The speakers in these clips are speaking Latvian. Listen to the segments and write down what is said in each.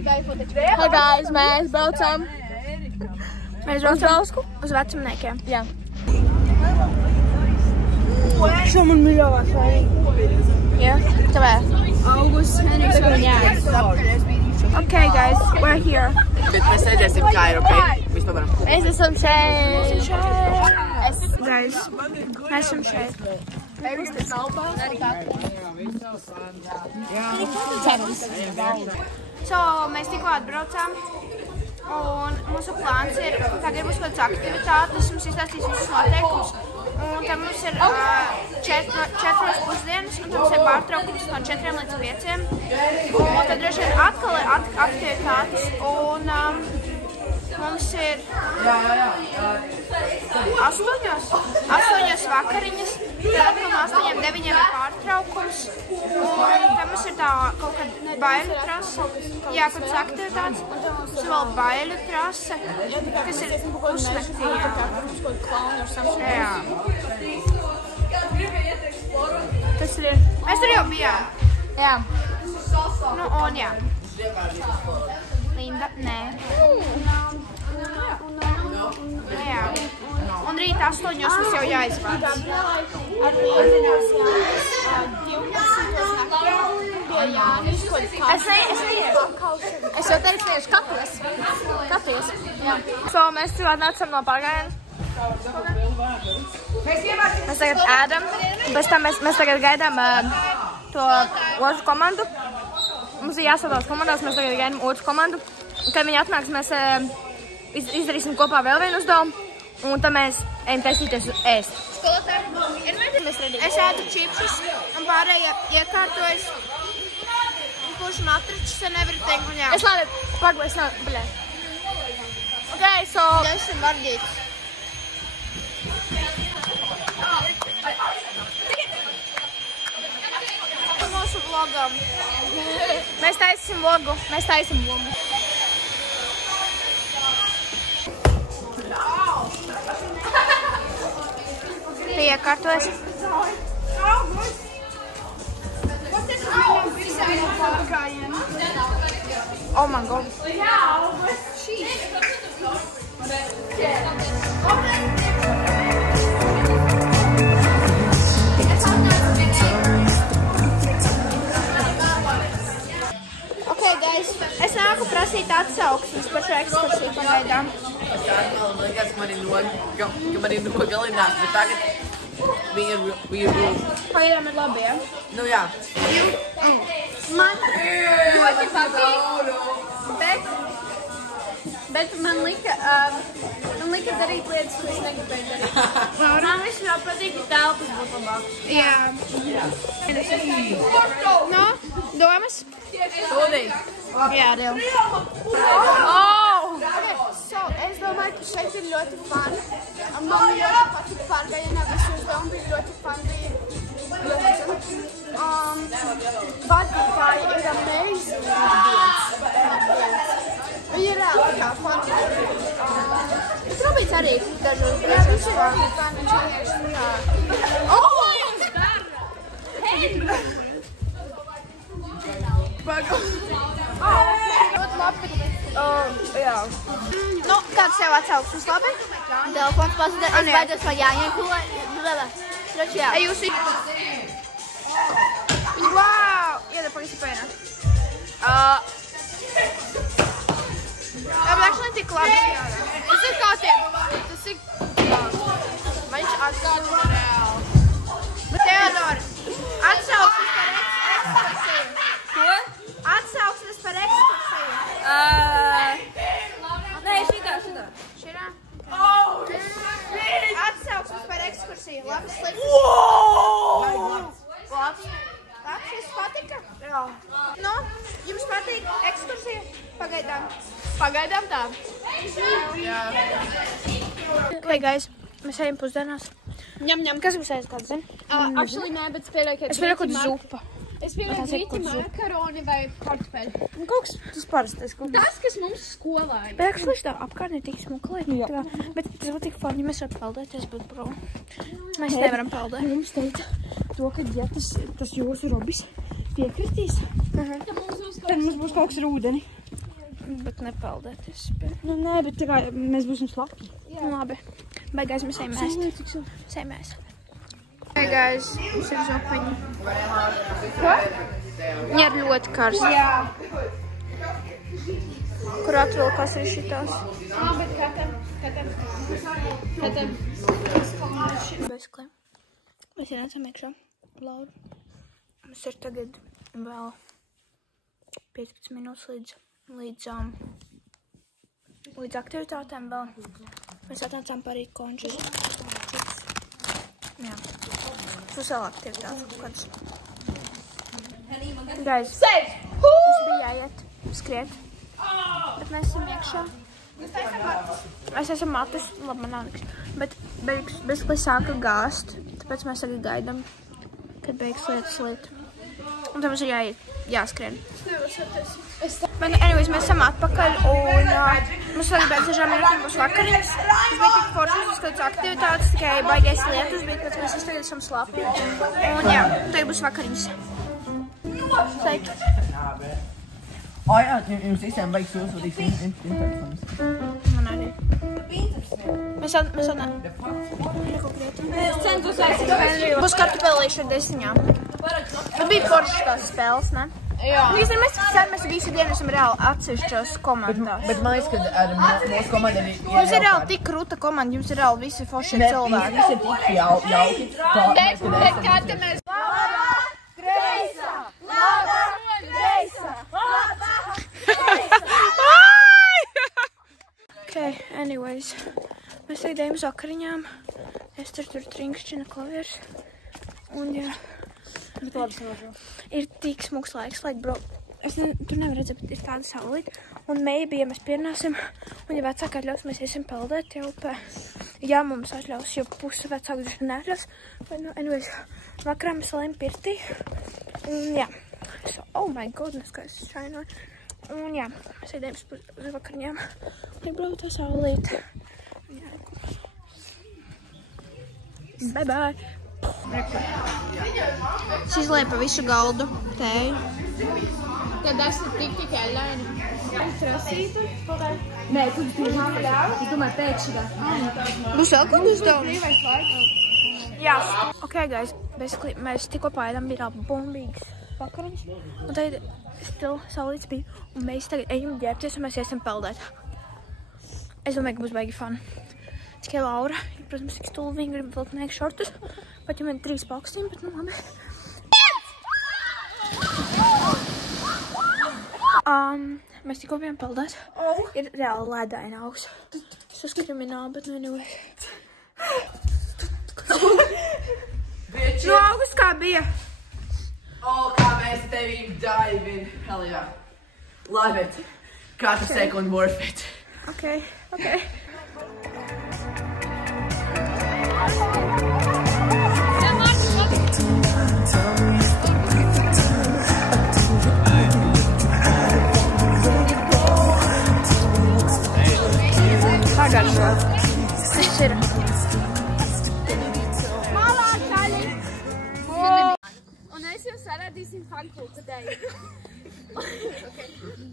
Hi guys, mēs braucam uz vecumniekiem. Jā. Šo man mīļākā šeit. Jā, tāpēc. Augusts, Henriks, Okay guys, we're here. Bet mēs sēdēsim kā ir, ok? Vispār. Mēs esam šeit. Guys, mēs esam šeit. So, mēs tikko atbraucām. Un mūsu plāns ir, tagad būs kādas aktivitātes, mums izstāstīs visus noteikumus. Un tad mums ir 4 pusdienas, un tad mums ir pārtraukums no 4 līdz 5. Un tad droši vien atkal ir aktivitātes, un mums ir 8 vakariņas, tad no 8–9 ir pārtraukums, un tad mums ir tā kaut kāda baiļu trasa, jā, kādas aktivitātes, un tad mums ir vēl baiļu trasa, kas ir pusnaktī, jā. Tas ir, mēs tur jau bijām. Jā. Nu, un jā. Linda, nē. Jā. Un rīt 8 mums jau jāizvāc. Es jau teicu, katies. Jā. So, mēs atnācam no pagājiena. Mēs tagad ēdam, pēc tam mēs tagad gaidām to otru komandu. Mums ir jāsadās komandās, mēs tagad gaidām otru komandu. Kad viņi atnāks, mēs izdarīsim kopā vēl vienu uzdevumu, un tad mēs ejam taisīties ēst. Es ēdu čipšus, un pārējie iekārtojas. Kurš un atračus, nevaru teikt, un jā. Es labi, pagaidu, blē. Ok, so... Es esmu vardīts. Mūsu vlogam. Mēs taisīsim vlogu. Piekārtojas. Oh my god. Okay, guys, es nāku prasīt atsauksmes par šo ekskursiju pagaidām. Man liekas, mani nogalinās, bet tagad viņa ir Pagaidām ir labi, ja? Nu jā. Man ļoti patīk, bet man lika darīt lietas, kuras negribēju darīt. Man viss vēl patīk, ka telpas būtu labākas. Jā. No, domas? Tūdīt. Jā, Diev. So, es domāju, ka šeit ir ļoti fun. Man ļoti patīk pārgājienā, visi uzdevumi bija ļoti fun. Vadītāji ir amazing. Viņi ir reāli kā fun. Es Robīts arī dažos brīžos fun. Jā. Nu, kāds tev atsauksmes labi? Telefons pasūtē, es baidos vai jāiekula. Ej, jūs ir... Wow! Iedara pagaisi pēnā. Jā, bet actually tik labi jādara. Tas ir kā tiem. Tas ir... Viņš atgādina reāli. Teodor, atsauksmes par ekskursiju. Ko? Atsauksmes par ekskursiju. Nē, šitā. Šitā? Atsauksmes par ekskursiju. Labs, slikts. Labs. Jums patika? Jā. Nu, jums patīk ekskursija? Pagaidām. Pagaidām tā. Jā. Okay, guys, mēs ejam pusdienās. Ņem. Kas jums ēst kāds, zini? Actually, nē, bet spēlēju, ka... Es spēlēju kaut zupa. Es spēlēju grīti makaroni vai kartupeļu. Kaut kas, tas parastais kaut kas. Tas, kas mums skolā ir. Bet actually, tā apkārt ir tik smuklīgi. Bet tas būtu tik fun, ja mēs varam peldēties, bet, bro, mēs nevaram peldēt. Mums teica to, ka ja tas jūsu robis piekritīs, tad mums būs kaut kas ar ūdeni. Bet nepeldēties spēj. Nu, nē, bet tā kā mēs būsim slapi. Nu, labi. Beigās mēs ejam ēst. Sejam ēst. Hey guys, mums ir zopiņi. Ko? Viņa ir ļoti karsta. Jā. Kur atvilkās arī šitās? Jā, bet katam. Bezklē. Mēs ienācām iekšā. Laura. Mums ir tagad vēl 15 minūtes līdz aktivitātēm vēl. Mēs atnācām parīt končus. Jā. Mums vēl aktivitātes kāds. Guys, mums bija jāiet skriet. Bet mēs esam iekšā. Mēs esam matus. Labi, man nav nekas. Bet bezklē sāka gāzt. Tāpēc mēs arī gaidām, kad beigs lietas. Un tad mums ir jāskrien. Bet, anyways, mēs esam atpakaļ un mums vēl pēc 6 minūtēm būs vakariņas. Tas bija tik foršas, kādas aktivitātes, tikai baigais lietas bija, kāds mēs tagad esam slapi. Un jā, tagad būs vakariņas. Sveiki! Jā, jums visiem baigs uzvadīt internetus. Man arī. Mēs būs kartupelīši ar 10. Bet bija foršas tās spēles, ne? Jā. Mēs visu dienu esam reāli atsevišķos komandās. Bet man liekas, ka ar mūsu komandu ir... Jums ir reāli tik krūta komanda, jums ir reāli visi foršie cilvēki. Visi ir tik jauki. Bet kā te mēs... Greisa! Labā! Greisa! Labā! Okay, anyways. Mēs tagad ejam uz vakariņām. Es tur trinkšķina klavieres. Un jā. Ir tik smuks laiks, bro. Tur nevar redzēt, bet ir tāda saulīte. Un maybe, ja mēs pierunāsim, un ja vecāki atļaus, mēs iesim peldēt jau pie... Jā, mums atļaus, jo puse vecāku droši neatļaus. Bet, nu, anyways, vakarā mēs lējam pirtī. Un jā. So, oh my goodness, kā es šainoju. Un jā, mēs ejam uz vakariņām. Un ir braukt tā saulīte. Bye bye! Es izlēju pa visu galdu tēju. Tad esmu tik ēļaini. Trasītu? Nē, tu ļauj? Es domāju, pēkšņi. Būs vēl kaut uzdevums? Jā. Ok, guys, basically, mēs tikko paēdām, bija bombīgas vakariņas. Un tagad still saulīts bija. Un mēs tagad ejam ģērbties un mēs iesim peldēt. Es domāju, ka būs baigi fun. Tikai Laura, protams, ik stulvi, viņa grib vilkt mēk šortus. Pat jau man 3 paukstiņi, bet nu labi. Mēs tikko bijām peldēt. Ir reāli ledāina augsts. Tas krimināli, bet nu anyway. Nu augsts kā bija? Kā mēs tevīm diving. Hell yeah. Love it. Katru second worth it. Okay. Pagaršo. Tas ir. Malā kaļi. Un es jums sarādīsim faktu, kad eju.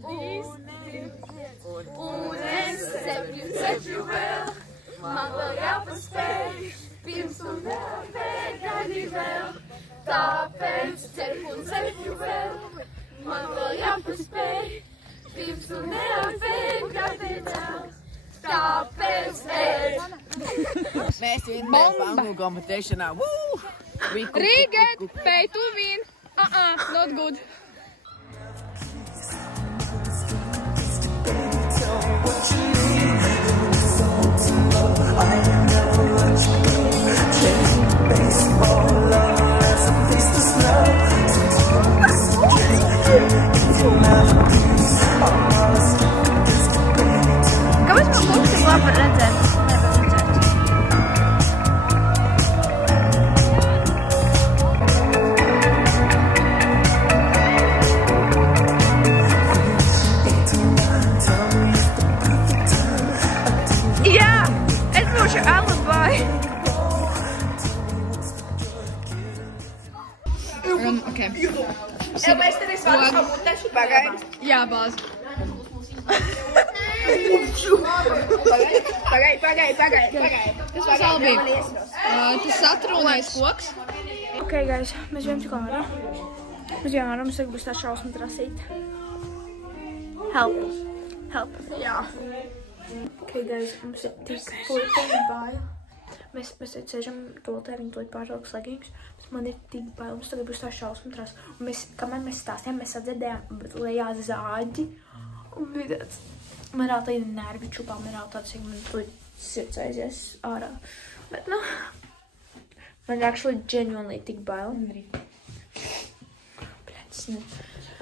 Un es cepļu vēl. Man vēl jāpaspēj. Pirms un vēl. Tāpēc cepļu vēl. Man vēl jāpaspēj. Pirms un vēl. Tāpēc Mēs vinnam bangu competitionā. Woo! Rīget, pay to win. Not good. Kāpēc man būs tik labi redzēt? Jā, es būšu alibi. Okay. Mēs tevi svārus pamutēšu pagaidi. Jā, bāz. Pagaid. Kas mums vēl bija? Tas satrūnais koks. Ok, guys, mēs bijām tik ārā. Mēs bijām ārā, mums tagad būs tā šausmu trasīt. Help. Jā. Ok, guys, mums ir tik puļteņi bail. Mēs sēžam toltē, viņi tolīt pāržalkas leggings. Man ir tik bail, mums tagad būs tā šausmu tras. Un kamēr mēs stāstījām, mēs sadzirdējām lejā zāģi. Un bija tāds, man rāda tādi nervi čupā, man rāda tāds, ka man tolīt sirds aizies ārā. Bet, nu, man actually genuinely tik bail. Bļēc, ne.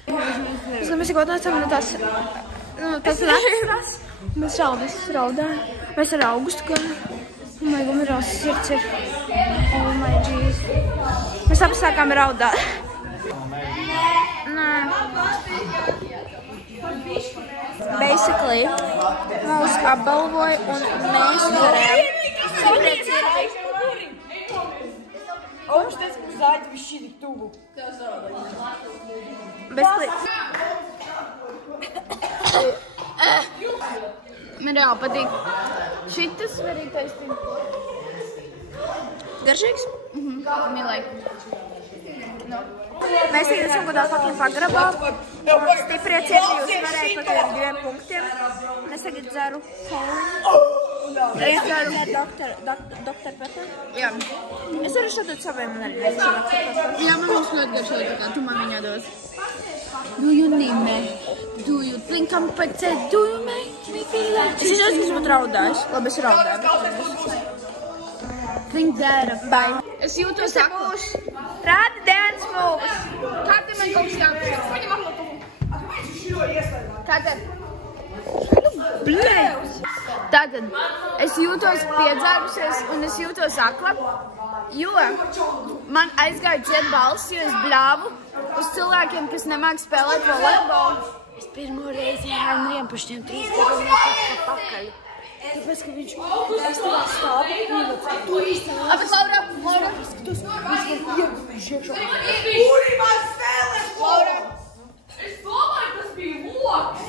Mēs tikko nācām no tās vecās. Mēs raudājām. Mēs ar Augustu gan. Oh my god, man rās sirds ir. Oh my jeez. Mēs apsākām raudāt. Nē. Basically, mūs apbalvoja un mēs varējām. Viņš teica, ka zāģi bija šī tik tuvu. Bezklīts. Man reāli patīk. Šitas svarīgais. Garšīgs? Mīlēji. Mēs tagad esam godā fucking pagrabā. Stiprie cieti jūs varētu pat ar 2 punktiem. Es tagad dzeru Pauliņu. Es dzeru Dr. Pepper. Jā. Es arī šodien saviem un arī nesašu. Jā, man mums ļoti garšo, tā tu man viņā dos. Do you need me? Do you think I'm pretend? Do you make me feel like Es izjūtu, ka es būtu raudājis. Labi, es raudāju. Think that up. Bye. Es jūtos akla. Rādi dance moves. Kāda man kaut kas jāpasaka? Paņem ahlaku. Tātad. Tātad, es jūtos piedzērusies un es jūtos akla, jo man aizgāja ciet balss, jo es bļāvu uz cilvēkiem, kas nemāk spēlēt volejbolu. Es pirmo reizi Henrijam par šiem 3 gadiem nepakaļ pakaļ. Tāpēc, ka viņš tevā stāvi un bet Laura, skatos, viņš man ieguvies iekšā. Kuri man spēlēs? Laura! Es domāju, tas bija loks.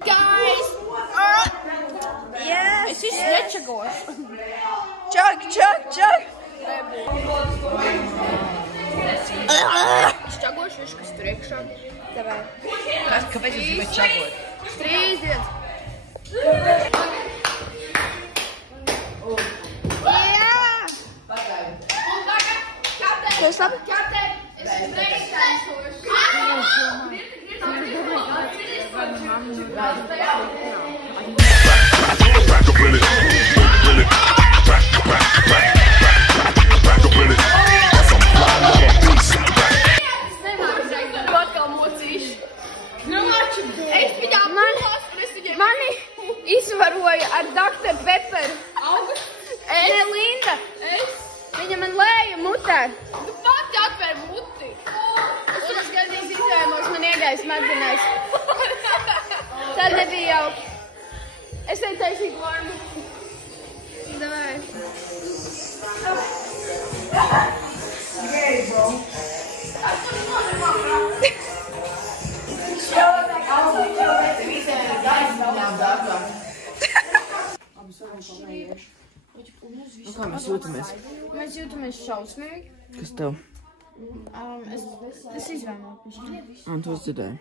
Guys! Yes! Es visu nečagošu. Čak! Es čagošu, viņš kas tur iekšā. Tev. Kāpēc jūs gribētu čagot? 3 dienas. Jā! Tu esi labi? Mani izvaroja ar Dr. Pepper. Ne, Linda. Viņa man lēja mutē. Tu pati atvēr muti. Es pirms gadījums izvērmos, man iegāja smadzenēs. Tad nebija jauki. Es tev taisīju varmu. Davai. Gay, bro. Kā mēs jūtamies? Mēs jūtamies šausmīgi. Kas tev? Es izvēmoju. Un tu dzirdēji?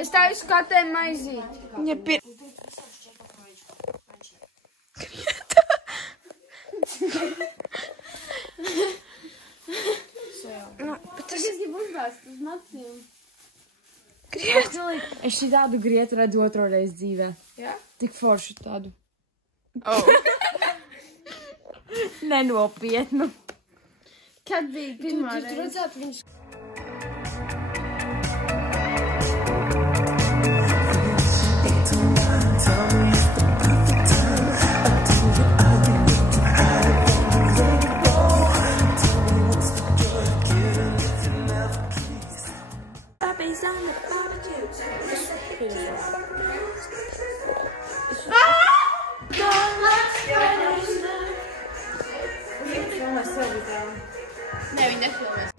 Es taisu katēm maizīt. Ja Nu, bet tas Es gribu uzbāzt uz macīm. griet. Es šī tādu grietu redzu otro reizi dzīvē. Jā? Tik foršu tādu. Oh. Nenopietnu. Kad bija pirmā Tu redzētu viņš... Nē, viņi nefilmēs.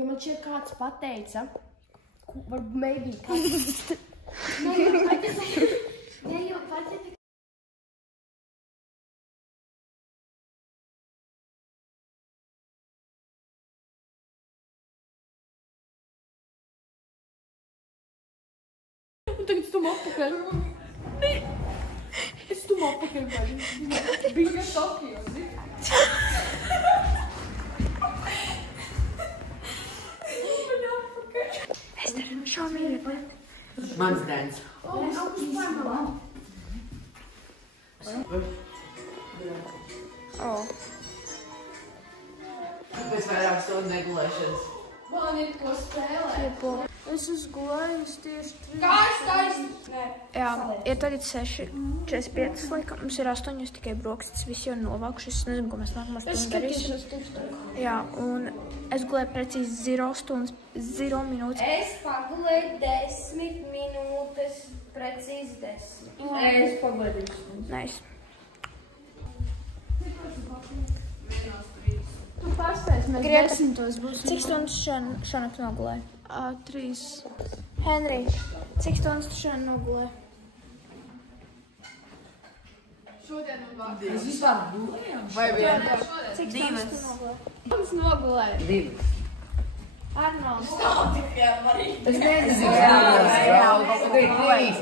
Jo man šeit kāds pateica, varbūt maybe kāds. Ne, jo pateica. Un tagad stum atpakaļ. Nē. Es stum atpakaļ. Bija Tokio, zi? Es tev šaumīgi. Mans dēns. Pēc vairāk stundu negulēšanas. Man ir ko spēlēt. Es uzgulēju tieši 3. Nē. Jā, ir tagad 6:45 laikam. Mums ir 8 tikai brokstas, visi jau novākuši. Es nezinu, ko mēs nākamā stundu darīsim. Jā, un es gulēju precīzi 0 stundas, 0 minūtes. Es pagulēju 10 minūtes, precīzi 10. Es pagulēju. Nice. Tu pastāst, mēs Grieta. 10 būsim. Cik stundas šonakt nogulēji? 3. Henrij, cik stundas tu šodien nogulēji? Es vispār gulēju. Vai vien? Cik stundas tu nogulēji? Mums nogulēja. 2. Arnolds. Es nezinu.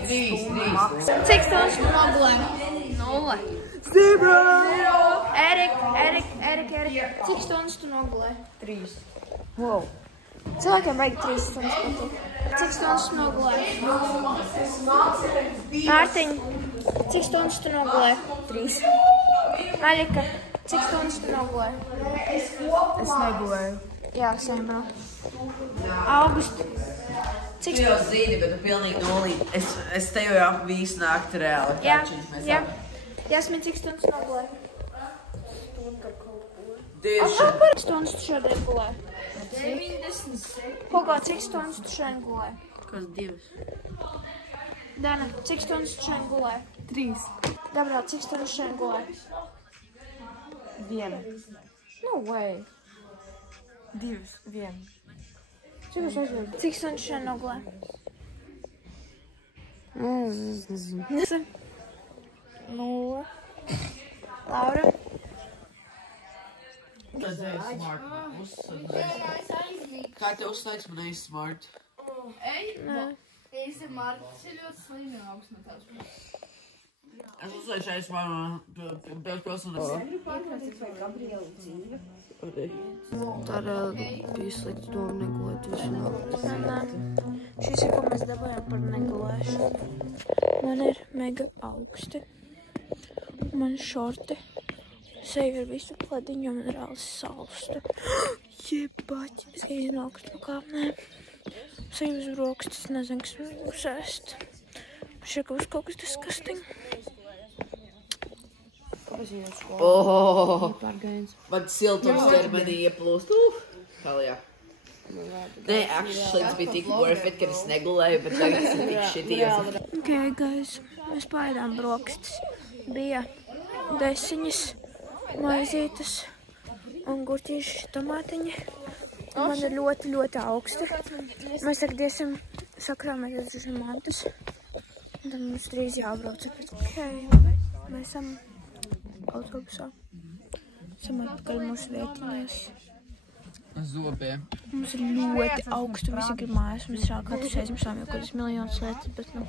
Trīs. Cik stundas tu nogulēji? 0. Erika, cik stundas tu nogulēji? 3. Wow. Cilvēkiem vajag 3 stundas patīk. Cik stundas tu nogulēji? Mārtiņ, cik stundas tu nogulēji? 3. Maļika, cik stundas tu nogulēji? Es negulēju. Jā, sēmā. August, cik Tu jau zini, bet tu pilnīgi nolīdi. Es te jau visu nakti reāli. Jā, kačiņas mēs jā. ap- Jāsmīt, cik stundas nogulēji? 20. Par stundas tu šodien gulēji? 96. Hugo, cik stundas tu šodien gulēji? Kas 2? Dana, cik stundas tu šodien gulēji? 3. Gabriel, cik stundas šodien gulēji? 1. No way. 2. 1. Cik es aizvēju? Cik stundas šodien nogulēji? Es nezinu. Nesa. 0. Laura? Tas ir smart. Kā tev uzslēdz man ir smart? Es ar Markus ir ļoti slīmi augsts no tās puses. Es uzslēdzu šeit man pēc pilsonās. Tā bija slikta doma negulēt visu nakti. Nē. Šis ir, ko mēs dabājam par negulēšanu. Man ir mega augsti. Man šorti. Seja ir visu plediņu, man reāli salsta. Jebaķi. Es gāju no augstu kāpnēm. Seja uz brokstas, nezinu, kas man būs ēst. Šeit kaut kas disgusting. Kāpēc jau skolu? Oh, Pārgājiens. man siltums ķermenī ieplūst. Hell jā. Nē, actually, tas bija tik worth it, kad es negulēju, bet tagad tas ir tik šities. Ok, guys. Mēs paēdām brokstas. Bija 10 maizītes un gurķīši tomātiņi. Man ir ļoti, ļoti augsti. Mēs tagad iesim sakrāmēt uz mantas. Un tad mums drīz jābrauc. Ok, mēs esam autobusā. Esam atpakaļ mūsu vietiņās. Zobiem. Mums ir ļoti augstu, visi grib mājās. Mēs rāk katrs aizmirsām jau kādas miljonas lietas, bet nu,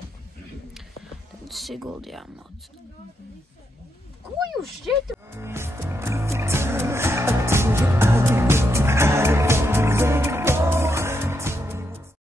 tagad siguldi jāmauc. Ko jūs šķiet?